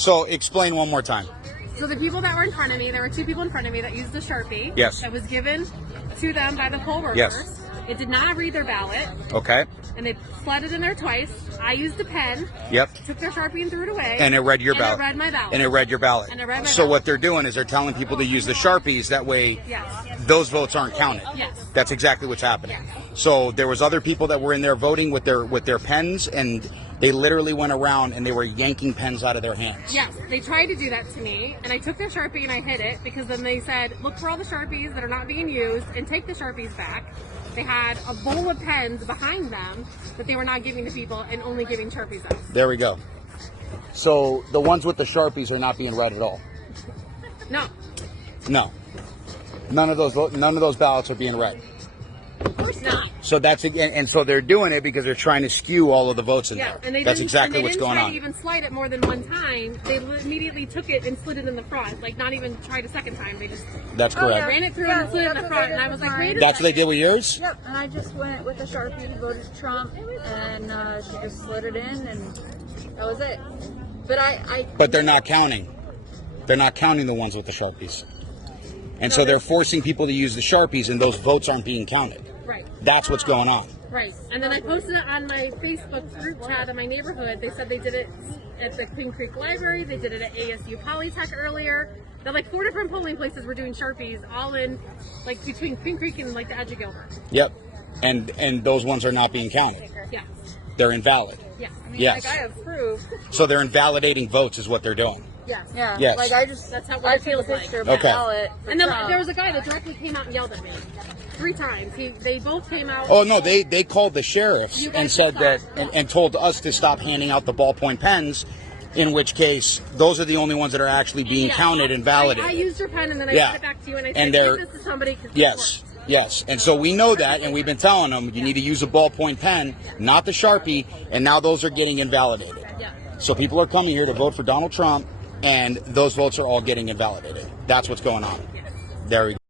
So explain one more time. So the people that were in front of me, there were two people in front of me that used a Sharpie. Yes. That was given to them by the poll workers. Yes. It did not read their ballot. Okay. And they slid it in there twice. I used a pen. Yep. Took their Sharpie and threw it away. And it read your ballot. And it read my ballot. And it read your ballot. And it read my So ballot. what they're doing is they're telling people to use the Sharpies. That way, Yes. those votes aren't counted. Yes. That's exactly what's happening. Yes. So there was other people that were in there voting with their pens, and they literally went around and they were yanking pens out of their hands. Yes, they tried to do that to me, and I took their Sharpie and I hid it because then they said, look for all the Sharpies that are not being used and take the Sharpies back. They had a bowl of pens behind them that they were not giving to people and only giving Sharpies out. There we go. So the ones with the Sharpies are not being read at all. No. No. None of those ballots are being read. Of course not. So that's and so they're doing it because they're trying to skew all of the votes in there. And they That's exactly what's going on. They didn't try to even slide it more than one time. They immediately took it and slid it in the front. Like, not even tried a second time. They just That's correct. ran it through and slid it in the front. And I was like, wait a That's what they second. did with yours? Yep, and I just went with the Sharpie, voted Trump, and she just slid it in, and that was it. But But they're not counting. They're not counting the ones with the Sharpies. And so they're forcing people to use the Sharpies, and those votes aren't being counted. Right. That's what's going on. Right. And then I posted it on my Facebook group chat in my neighborhood. They said they did it at the Queen Creek Library. They did it at ASU Polytech earlier. That like 4 different polling places were doing Sharpies, all in like between Queen Creek and like the edge of Gilbert. Yep. And those ones are not being counted. Yeah. They're invalid. Yeah. I mean, Yes. like, I approve. So they're invalidating votes is what they're doing. Yeah. Yeah. Yes. Like, That's how I it took a feels like. picture of my Okay. ballot for And then Trump. there was a guy that directly came out and yelled at me 3 times. They both came out. Oh no, they called the sheriffs You guys and said should that stop. and told us to stop handing out the ballpoint pens, in which case those are the only ones that are actually being Yeah. counted and validated. I used your pen and then I Yeah. sent it back to you and I And said, they're- give this to somebody. 'Cause Yes, this works. yes. And so we know that, and we've been telling them you need to use a ballpoint pen, not the Sharpie, and now those are getting invalidated. Yeah. So people are coming here to vote for Donald Trump, and those votes are all getting invalidated. That's what's going on. There we go.